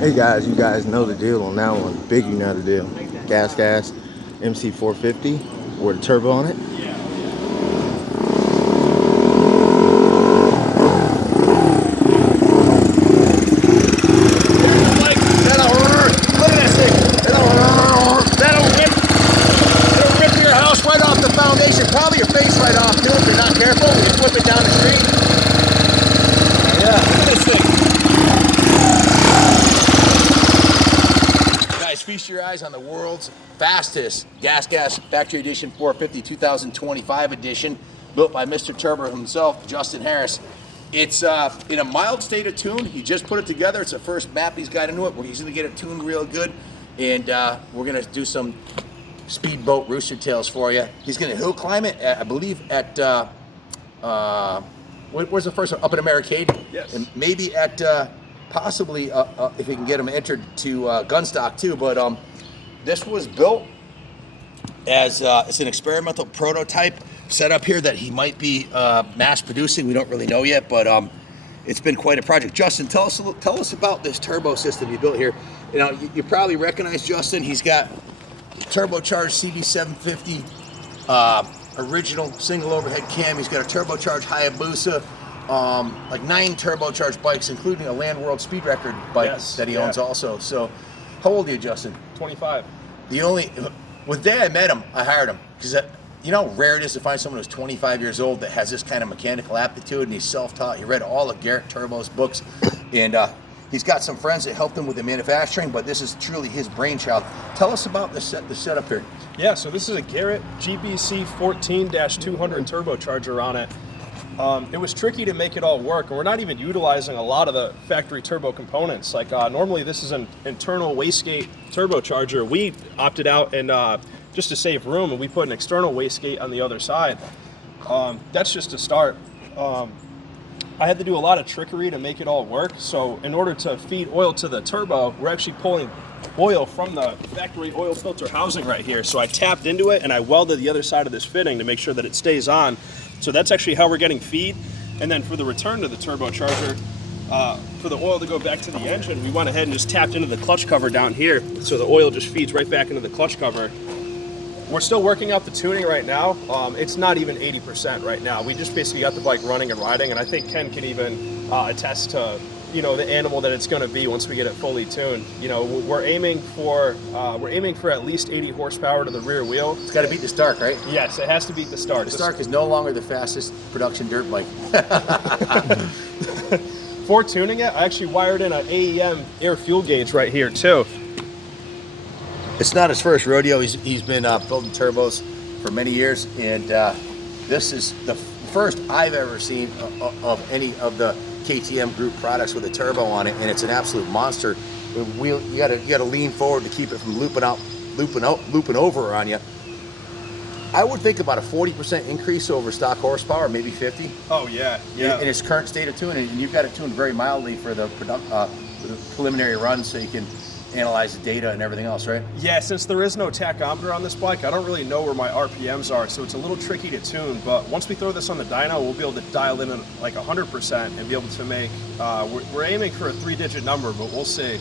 Hey guys, you guys know the deal on that one. Big, you know the deal. Gasgas MC450 with a turbo on it. Right off the foundation, probably your face right off too if you're not careful. You flip it down the street. Yeah, look at this thing. Guys, feast your eyes on the world's fastest Gasgas Factory Edition 450 2025 edition, built by Mr. Turbo himself, Justin Harris. It's in a mild state of tune. He just put it together. It's the first map he's got into it. He's gonna get it tuned real good, and we're gonna do some speedboat rooster tails for you. He's gonna hill climb it, I believe, at where's the first one? Up in Americade. Yes. And maybe at possibly if we can get him entered to Gunstock too. But this was built as it's an experimental prototype setup here that he might be mass producing. We don't really know yet, but it's been quite a project. Justin, tell us about this turbo system you built here. You know, you probably recognize Justin. He's got turbocharged CB750 original single overhead cam. He's got a turbocharged Hayabusa, like 9 turbocharged bikes, including a Land World Speed Record bike that he owns also. So, how old are you, Justin? 25. With the day I met him, I hired him because you know how rare it is to find someone who's 25 years old that has this kind of mechanical aptitude, and he's self-taught. He read all of Garrett Turbo's books, and he's got some friends that helped him with the manufacturing, but this is truly his brainchild. Tell us about the setup here. Yeah, so this is a Garrett GBC 14-200 turbocharger on it. It was tricky to make it all work, and we're not even utilizing a lot of the factory turbo components. Like normally this is an internal wastegate turbocharger. We opted out and just to save room, and we put an external wastegate on the other side. That's just a start. I had to do a lot of trickery to make it all work. So in order to feed oil to the turbo, we're actually pulling oil from the factory oil filter housing right here. So I tapped into it and I welded the other side of this fitting to make sure that it stays on. So that's actually how we're getting feed. And then for the return to the turbocharger, for the oil to go back to the engine, we went ahead and just tapped into the clutch cover down here. So the oil just feeds right back into the clutch cover. We're still working out the tuning right now. It's not even 80% right now. We just basically got the bike running and riding, and I think Ken can even attest to, you know, the animal that it's going to be once we get it fully tuned. You know, we're aiming for at least 80 horsepower to the rear wheel. It's got to beat the Stark, right? Yes, it has to beat the Stark. The Stark is no longer the fastest production dirt bike. For tuning it, I actually wired in an AEM air fuel gauge right here too. It's not his first rodeo. He's been building turbos for many years, and this is the first I've ever seen of any of the KTM group products with a turbo on it, and it's an absolute monster. You gotta lean forward to keep it from looping over on you. I would think about a 40% increase over stock horsepower, maybe 50. Oh yeah. In its current state of tuning, and you've got it tuned very mildly for the preliminary run, so you can analyze the data and everything else, right? Yeah, since there is no tachometer on this bike, I don't really know where my RPMs are, so it's a little tricky to tune. But once we throw this on the dyno, we'll be able to dial in at like 100% and be able to make, we're aiming for a 3-digit number, but we'll see.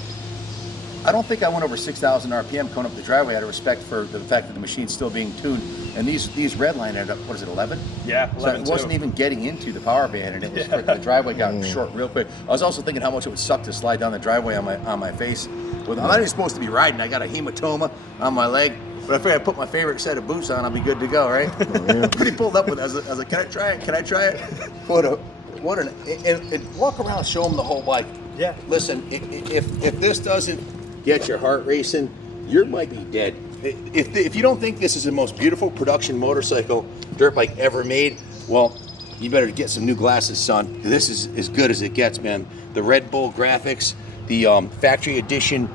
I don't think I went over 6,000 RPM coming up the driveway out of respect for the fact that the machine's still being tuned. And these red line ended up, what is it, 11? Yeah, 11 So it wasn't even getting into the power band, and it was the driveway got short real quick. I was also thinking how much it would suck to slide down the driveway on my face. I'm not even supposed to be riding. I got a hematoma on my leg, but I figured I put my favorite set of boots on, I'll be good to go, right? Pretty pulled up with it. I was like, can I try it? Can I try it? And walk around, show them the whole bike. Yeah. Listen, if this doesn't get your heart racing, you might be dead. If you don't think this is the most beautiful production motorcycle dirt bike ever made, well, you better get some new glasses, son. This is as good as it gets, man. The Red Bull graphics, the factory edition,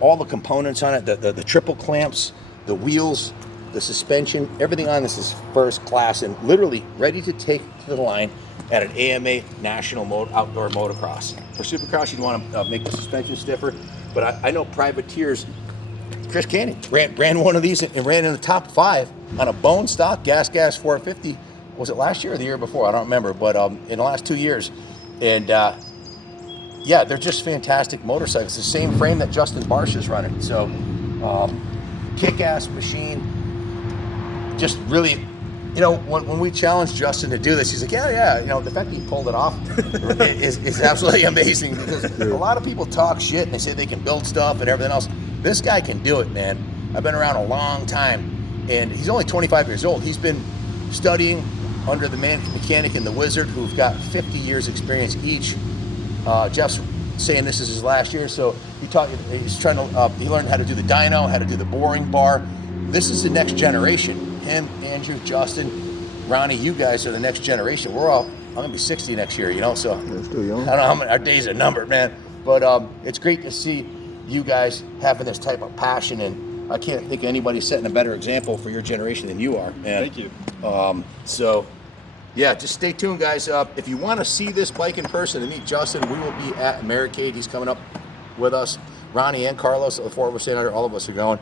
all the components on it, the triple clamps, the wheels, the suspension, everything on this is first class and literally ready to take to the line at an AMA National Outdoor Motocross. For Supercross, you'd want to make the suspension stiffer, but I know privateers. Chris Canning ran one of these and ran in the top 5 on a bone stock Gasgas 450. Was it last year or the year before? I don't remember, but in the last 2 years. And yeah, they're just fantastic motorcycles. The same frame that Justin Barsh is running. So, kick-ass machine. Just really, when we challenged Justin to do this, he's like, yeah. The fact that he pulled it off is absolutely amazing, because a lot of people talk shit and they say they can build stuff and everything else. This guy can do it, man. I've been around a long time, and he's only 25 years old. He's been studying under the mechanic and the wizard, who've got 50 years experience each. Jeff's saying this is his last year, so he learned how to do the dyno, how to do the boring bar. This is the next generation. Him, Andrew, Justin, Ronnie, you guys are the next generation. I'm gonna be 60 next year, so You're still young. I don't know how many, our days are numbered, man. But it's great to see you guys having this type of passion, and I can't think of anybody setting a better example for your generation than you are, man. Thank you. So yeah, just stay tuned, guys. If you want to see this bike in person and meet Justin, we will be at Americade. He's coming up with us. Ronnie and Carlos, the four of us staying under, all of us are going.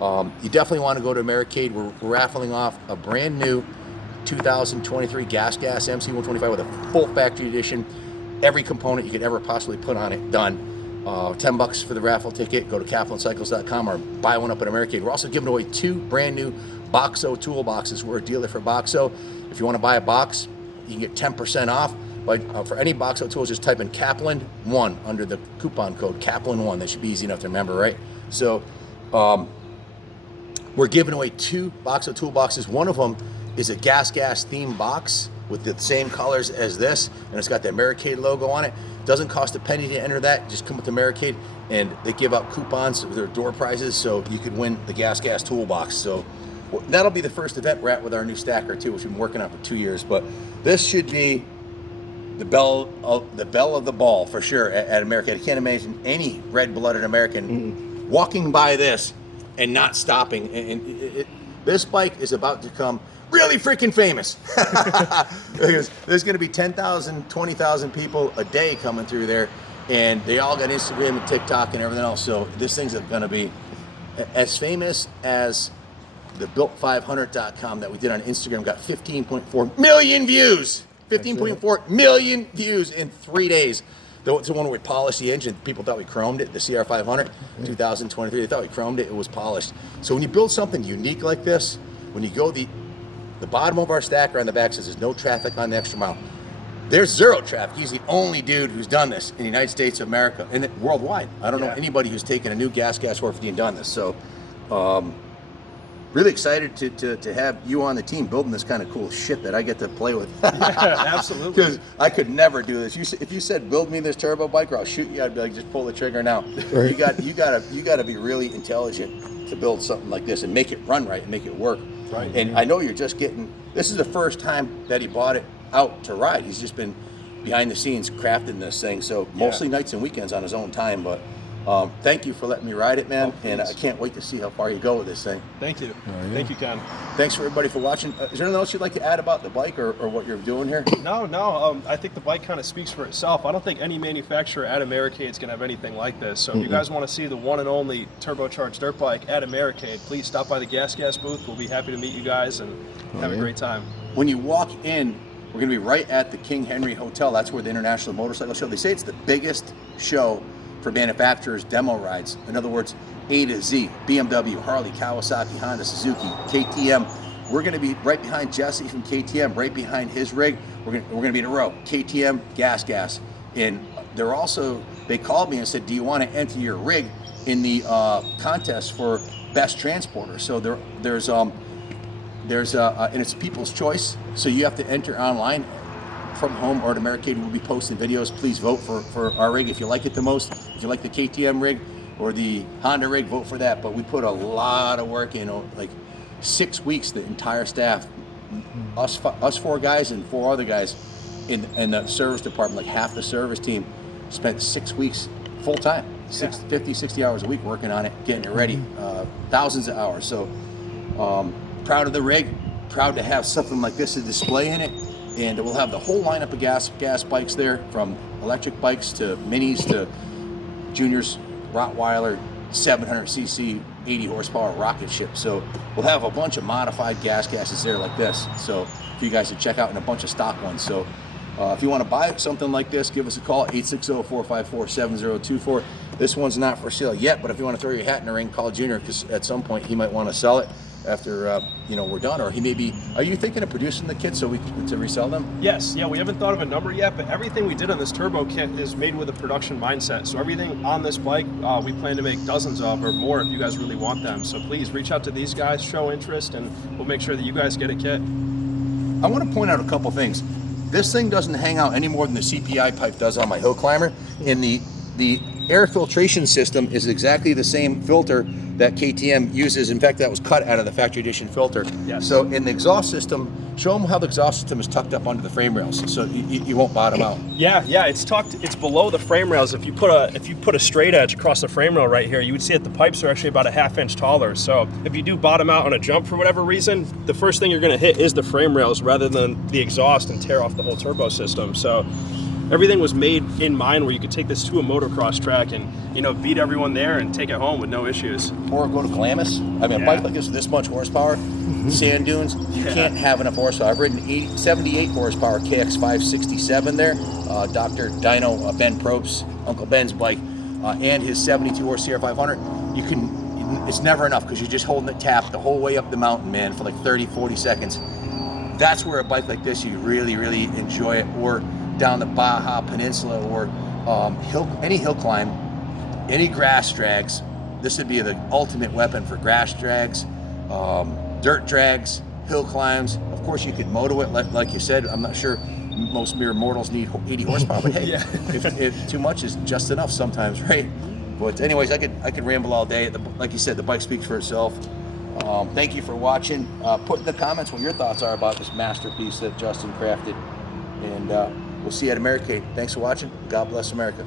You definitely want to go to Americade. We're raffling off a brand new 2023 Gasgas MC125 with a full factory edition. Every component you could ever possibly put on it, done. $10 for the raffle ticket. Go to KaplanCycles.com or buy one up at Americade. We're also giving away 2 brand new Boxo toolboxes. We're a dealer for Boxo. If you want to buy a box, you can get 10% off. But for any Boxo tools, just type in Kaplan1 under the coupon code Kaplan1. That should be easy enough to remember, right? So we're giving away 2 Boxo toolboxes. One of them is a Gasgas themed box with the same colors as this, and it's got the Americade logo on it. Doesn't cost a penny to enter that. Just come with Americade, and they give out coupons. They're door prizes, so you could win the Gasgas toolbox. So that'll be the first event we're at with our new stacker too, which we've been working on for 2 years. But this should be the belle of the ball for sure at Americade. I can't imagine any red-blooded American walking by this and not stopping. And this bike is about to become really freaking famous. Because there's going to be 10,000, 20,000 people a day coming through there, and they all got Instagram and TikTok and everything else. So this thing's going to be as famous as the built500.com that we did on Instagram. Got 15.4 million views. 15.4 million views in 3 days. It's the one where we polished the engine. People thought we chromed it, the CR500, 2023. They thought we chromed it. It was polished. So when you build something unique like this, when you go the bottom of our stacker on the back says there's no traffic on the extra mile. There's 0 traffic. He's the only dude who's done this in the United States of America and worldwide. I don't know anybody who's taken a new Gasgas 450 and done this. So really excited to have you on the team building this kind of cool shit that I get to play with. Yeah, absolutely. Because I could never do this. If you said build me this turbo bike or I'll shoot you, I'd be like, just pull the trigger now. Right. You gotta be really intelligent to build something like this and make it run right and make it work. Right. And I know you're just getting. This is the first time that he bought it out to ride. He's just been behind the scenes crafting this thing. So mostly nights and weekends on his own time, but. Thank you for letting me ride it, man, and I can't wait to see how far you go with this thing. Thank you. Oh, yeah. Thank you, Ken. Thanks for everybody for watching. Is there anything else you'd like to add about the bike or what you're doing here? No. I think the bike kind of speaks for itself. I don't think any manufacturer at Americade is going to have anything like this. So if you guys want to see the one and only turbocharged dirt bike at Americade, please stop by the Gasgas booth. We'll be happy to meet you guys and have a great time. When you walk in, we're going to be right at the King Henry Hotel. That's where the International Motorcycle Show. They say it's the biggest show for manufacturers' demo rides. In other words, A to Z, BMW, Harley, Kawasaki, Honda, Suzuki, KTM. We're going to be right behind Jesse from KTM, right behind his rig. We're going to be in a row. KTM, Gasgas. And they called me and said, do you want to enter your rig in the contest for best transporter? So there's and it's people's choice. So you have to enter online from home or at Americade. We'll be posting videos. Please vote for our rig if you like it the most. If you like the KTM rig or the Honda rig, vote for that. But we put a lot of work in, like 6 weeks, the entire staff, us 4 guys and 4 other guys in the service department, like half the service team, spent 6 weeks full time, 50, 60 hours a week working on it, getting it ready, thousands of hours. So proud of the rig, proud to have something like this to display in it. And we'll have the whole lineup of gas bikes there, from electric bikes to minis to juniors, Rottweiler, 700cc, 80 horsepower rocket ship. So we'll have a bunch of modified Gasgases there like this. So for you guys to check out, and a bunch of stock ones. So If you want to buy something like this, give us a call, 860-454-7024. This one's not for sale yet, but if you want to throw your hat in the ring, call Junior, because at some point he might want to sell it after we're done, or he may be. Are you thinking of producing the kits to resell them? Yes, yeah, we haven't thought of a number yet, but everything we did on this turbo kit is made with a production mindset. So everything on this bike, we plan to make dozens of or more if you guys really want them. So please reach out to these guys, show interest, and we'll make sure that you guys get a kit. I want to point out a couple things. This thing doesn't hang out any more than the CPI pipe does on my hill climber, and the air filtration system is exactly the same filter that KTM uses. In fact, that was cut out of the factory edition filter. Yes. So in the exhaust system, show them how the exhaust system is tucked up under the frame rails, so you won't bottom out. Yeah, it's tucked. It's below the frame rails. If you put a straight edge across the frame rail right here, you would see that the pipes are actually about a ½ inch taller. So if you do bottom out on a jump for whatever reason, the first thing you're going to hit is the frame rails rather than the exhaust and tear off the whole turbo system. So everything was made in mind where you could take this to a motocross track and beat everyone there and take it home with no issues. Or go to Glamis. I mean, a bike like this much horsepower, sand dunes, you can't have enough horsepower. I've ridden 78 horsepower KX 567 there. Dr. Dino, Ben Probst, Uncle Ben's bike, and his 72 horse CR500. It's never enough because you're just holding it tapped the whole way up the mountain, man, for like 30, 40 seconds. That's where a bike like this, you really, really enjoy it. Or down the Baja Peninsula, or any hill climb, any grass drags. This would be the ultimate weapon for grass drags, dirt drags, hill climbs. Of course, you could moto it, like you said. I'm not sure most mere mortals need 80 horsepower, but hey, Yeah. if too much is just enough sometimes, right? But anyways, I could ramble all day. Like you said, the bike speaks for itself. Thank you for watching. Put in the comments what your thoughts are about this masterpiece that Justin crafted, and we'll see you at Americade. Thanks for watching. God bless America.